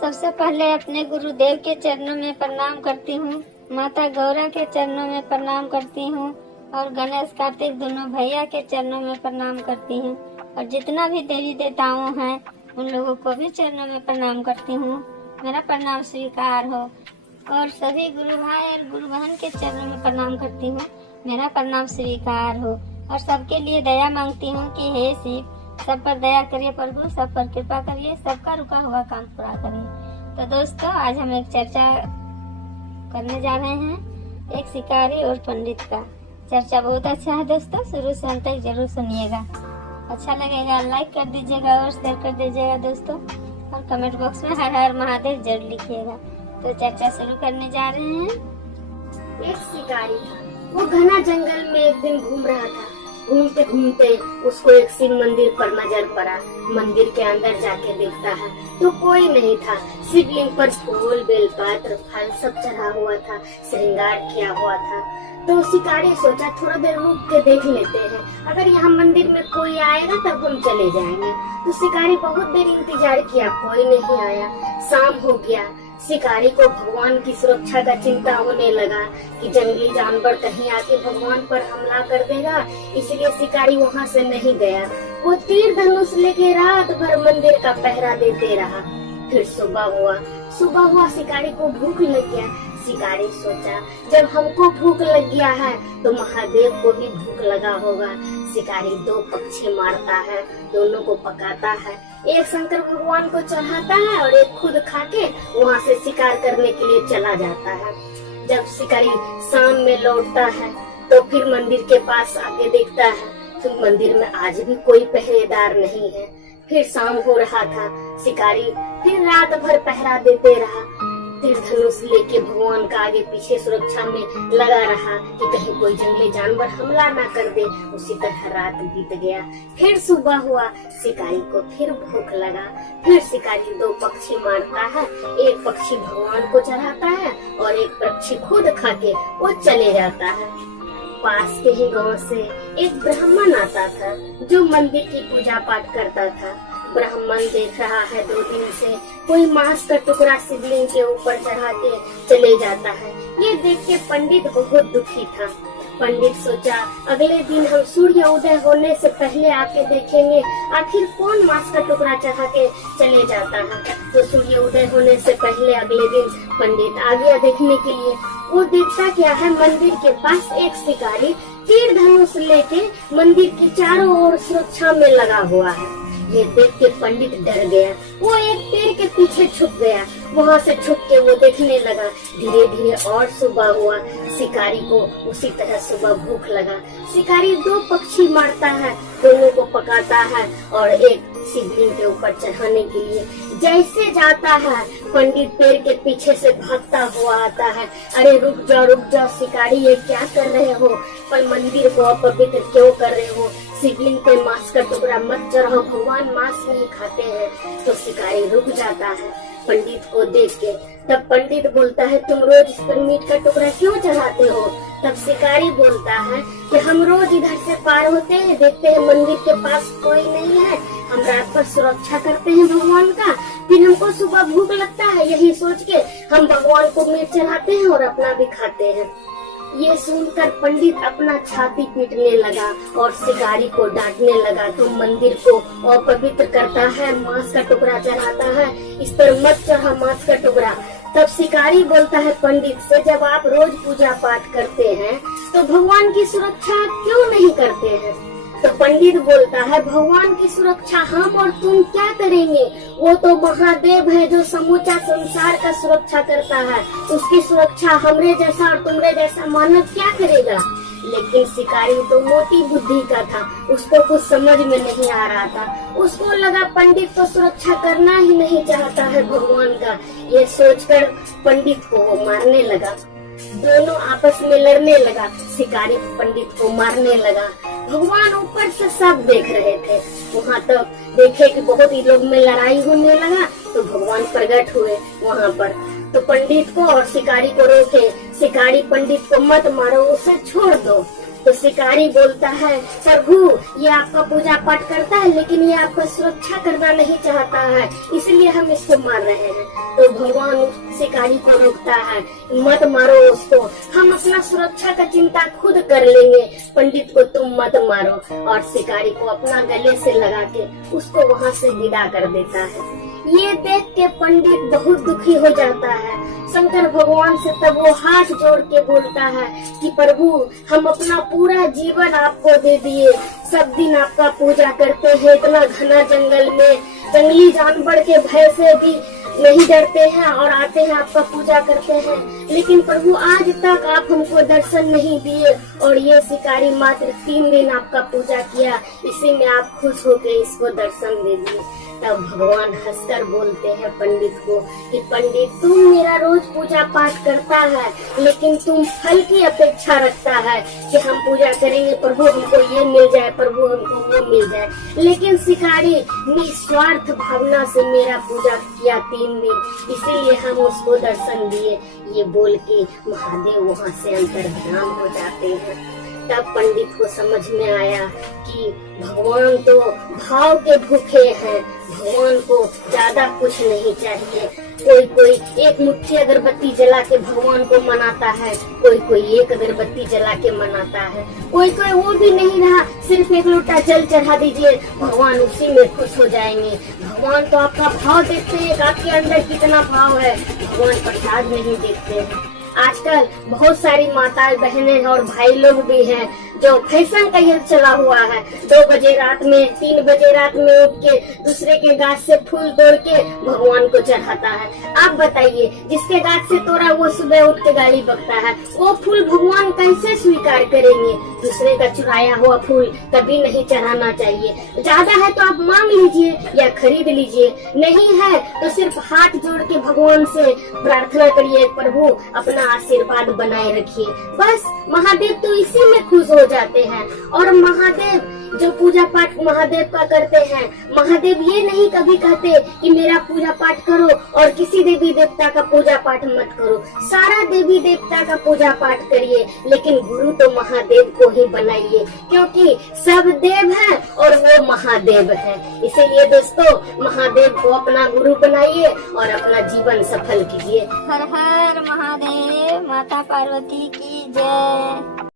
सबसे पहले अपने गुरुदेव के चरणों में प्रणाम करती हूँ, माता गौरा के चरणों में प्रणाम करती हूँ और गणेश कार्तिक दोनों भैया के चरणों में प्रणाम करती हूँ और जितना भी देवी देवताओं हैं उन लोगों को भी चरणों में प्रणाम करती हूँ। मेरा प्रणाम स्वीकार हो। और सभी गुरु भाई और गुरु बहन के चरणों में प्रणाम करती हूँ, मेरा प्रणाम स्वीकार हो। और सबके लिए दया मांगती हूँ कि हे शिव, सब पर दया करिए प्रभु, सब पर कृपा करिए, सबका रुका हुआ काम पूरा करिए। तो दोस्तों, आज हम एक चर्चा करने जा रहे हैं, एक शिकारी और पंडित का। चर्चा बहुत अच्छा है दोस्तों, शुरू से अंत तक जरूर सुनिएगा। अच्छा लगेगा लाइक कर दीजिएगा और शेयर कर दीजिएगा दोस्तों, और कमेंट बॉक्स में हर हर महादेव जरूर लिखिएगा। तो चर्चा शुरू करने जा रहे हैं। एक शिकारी था, वो घना जंगल में एक दिन घूम रहा था। घूमते घूमते उसको एक शिव मंदिर पर नजर पड़ा। मंदिर के अंदर जाके देखता है तो कोई नहीं था। शिवलिंग पर फूल, बेलपत्र, फल सब चढ़ा हुआ था, श्रृंगार किया हुआ था। तो शिकारी सोचा थोड़ा देर रुक के देख लेते हैं, अगर यहाँ मंदिर में कोई आएगा तब हम चले जाएंगे। तो शिकारी बहुत देर इंतजार किया, कोई नहीं आया। शाम हो गया। शिकारी को भगवान की सुरक्षा का चिंता होने लगा कि जंगली जानवर कहीं आके भगवान पर हमला कर देगा, इसलिए शिकारी वहाँ से नहीं गया। वो तीर धनुष लेके रात भर मंदिर का पहरा देते रहा। फिर सुबह हुआ शिकारी को भूख लग गया। शिकारी सोचा जब हमको भूख लग गया है तो महादेव को भी भूख लगा होगा। शिकारी 2 पक्षी मारता है, दोनों को पकाता है। एक शंकर भगवान को चढ़ाता है और एक खुद खाके वहाँ से शिकार करने के लिए चला जाता है। जब शिकारी शाम में लौटता है तो फिर मंदिर के पास आके देखता है तो मंदिर में आज भी कोई पहरेदार नहीं है। फिर शाम हो रहा था। शिकारी फिर रात भर पहरा देते रहा, तीर धनुष लेके भगवान का आगे पीछे सुरक्षा में लगा रहा कि कहीं कोई जंगली जानवर हमला ना कर दे। उसी तरह रात बीत गया। फिर सुबह हुआ। शिकारी को फिर भूख लगा। फिर शिकारी 2 पक्षी मारता है, एक पक्षी भगवान को चढ़ाता है और एक पक्षी खुद खाके वो चले जाता है। पास के ही गांव से एक ब्राह्मण आता था जो मंदिर की पूजा पाठ करता था। ब्राह्मण देख रहा है 2 दिन से कोई मांस का टुकड़ा शिवलिंग के ऊपर चढ़ा के चले जाता है। ये देख के पंडित बहुत दुखी था। पंडित सोचा अगले दिन हम सूर्य उदय होने से पहले आके देखेंगे आखिर कौन मांस का टुकड़ा चढ़ा के चले जाता है। तो सूर्य उदय होने से पहले अगले दिन पंडित आ गया देखने के लिए। वो देखता क्या है, मंदिर के पास एक शिकारी तीर धनुष लेके मंदिर की चारों ओर सुरक्षा में लगा हुआ है। ये देख के पंडित डर गया। वो एक पेड़ के पीछे छुप गया। वहाँ से छुप के वो देखने लगा। धीरे धीरे और सुबह हुआ। शिकारी को उसी तरह सुबह भूख लगा। शिकारी 2 पक्षी मारता है, दोनों को पकाता है और एक शिवलिंग के ऊपर चढ़ाने के लिए जैसे जाता है, पंडित पेड़ के पीछे से भागता हुआ आता है। अरे रुक जाओ शिकारी, ये क्या कर रहे हो? पर मंदिर को अपवित्र क्यों कर रहे हो? शिवलिंग पे मांस का टुकड़ा मत चढ़ाओ, भगवान मांस नहीं खाते हैं। तो शिकारी रुक जाता है पंडित को देख के। तब पंडित बोलता है तुम रोज इस पर मीट का टुकड़ा क्यों चढ़ाते हो? तब शिकारी बोलता है कि हम रोज इधर से पार होते हैं, देखते हैं मंदिर के पास कोई नहीं है, हम रात भर सुरक्षा करते हैं भगवान का, फिर हमको सुबह भूख लगता है, यही सोच के हम भगवान को मीट चढ़ाते हैं और अपना भी खाते हैं। ये सुनकर पंडित अपना छाती पीटने लगा और शिकारी को डांटने लगा, तुम मंदिर को अपवित्र करता है, मांस का टुकड़ा चढ़ाता है, इस पर मत चढ़ा मांस का टुकड़ा। तब शिकारी बोलता है पंडित से, जब आप रोज पूजा पाठ करते हैं तो भगवान की सुरक्षा क्यों नहीं करते हैं? तो पंडित बोलता है भगवान की सुरक्षा हम और तुम क्या करेंगे? वो तो महादेव है जो समूचा संसार का सुरक्षा करता है, उसकी सुरक्षा हमरे जैसा और तुमरे जैसा मानव क्या करेगा? लेकिन शिकारी तो मोटी बुद्धि का था, उसको कुछ समझ में नहीं आ रहा था। उसको लगा पंडित तो सुरक्षा करना ही नहीं चाहता है भगवान का। ये सोचकर पंडित को वो मारने लगा। दोनों आपस में लड़ने लगा। शिकारी पंडित को मारने लगा। भगवान ऊपर से सब देख रहे थे। वहाँ तक देखे कि बहुत ही लोग में लड़ाई होने लगा तो भगवान प्रकट हुए वहाँ पर। तो पंडित को और शिकारी को रोके। शिकारी पंडित को मत मारो, उसे छोड़ दो। तो शिकारी बोलता है, प्रभु ये आपका पूजा पाठ करता है लेकिन ये आपका सुरक्षा करना नहीं चाहता है, इसलिए हम इसको मार रहे हैं। तो भगवान शिकारी को रोकता है, मत मारो उसको, हम अपना सुरक्षा का चिंता खुद कर लेंगे, पंडित को तुम मत मारो। और शिकारी को अपना गले से लगा के उसको वहाँ से विदा कर देता है। ये देख के पंडित बहुत दुखी हो जाता है। शंकर भगवान से तब वो हाथ जोड़ के बोलता है कि प्रभु हम अपना पूरा जीवन आपको दे दिए, सब दिन आपका पूजा करते हैं, इतना घना जंगल में जंगली जानवर के भय से भी नहीं डरते हैं और आते हैं आपका पूजा करते हैं, लेकिन प्रभु आज तक आप हमको दर्शन नहीं दिए और ये शिकारी मात्र 3 दिन आपका पूजा किया, इसी में आप खुश होकर इसको दर्शन दे दिए। तब भगवान हंसकर बोलते हैं पंडित को कि पंडित तुम मेरा रोज पूजा पाठ करता है लेकिन तुम फल की अपेक्षा रखता है कि हम पूजा करेंगे प्रभु हमको ये मिल जाए, प्रभु हमको वो मिल जाए, लेकिन शिकारी निस्वार्थ भावना से मेरा पूजा किया 3 दिन, इसीलिए हम उसको दर्शन दिए। ये बोल के महादेव वहाँ से अंतर्ध्यान हो जाते हैं। तब पंडित को समझ में आया कि भगवान तो भाव के भूखे हैं, भगवान को ज्यादा कुछ नहीं चाहिए। कोई एक मुट्ठी अगरबत्ती जला के भगवान को मनाता है, कोई एक अगरबत्ती जला के मनाता है, कोई वो भी नहीं रहा, सिर्फ 1 लोटा जल चढ़ा दीजिए, भगवान उसी में खुश हो जाएंगे। भगवान तो आपका भाव देखते हैं, आपके अंदर कितना भाव है, भगवान प्रसाद नहीं देखते हैं। आजकल बहुत सारी माताएं बहनें और भाई लोग भी हैं जो फैशन का ये चला हुआ है, 2 बजे रात में 3 बजे रात में उठ के दूसरे के गाछ से फूल तोड़ के भगवान को चढ़ाता है। आप बताइए जिसके गाछ से तोड़ा वो सुबह उठ के गाली बकता है, वो फूल भगवान कैसे स्वीकार करेंगे? दूसरे का चुराया हुआ फूल कभी नहीं चढ़ाना चाहिए। ज्यादा है तो आप मांग लीजिए या खरीद लीजिए, नहीं है तो सिर्फ हाथ जोड़ के भगवान से प्रार्थना करिए, प्रभु अपना आशीर्वाद बनाए रखिए। बस महादेव तो इसी में खुश हो जाते हैं। और महादेव जो पूजा पाठ महादेव का करते हैं, महादेव ये नहीं कभी कहते कि मेरा पूजा पाठ करो और किसी देवी देवता का पूजा पाठ मत करो, सारा देवी देवता का पूजा पाठ करिए, लेकिन गुरु तो महादेव को ही बनाइए, क्योंकि सब देव है और वो महादेव है। इसीलिए दोस्तों महादेव को अपना गुरु बनाइए और अपना जीवन सफल कीजिए। हर हर महादेव, माता पार्वती की जय।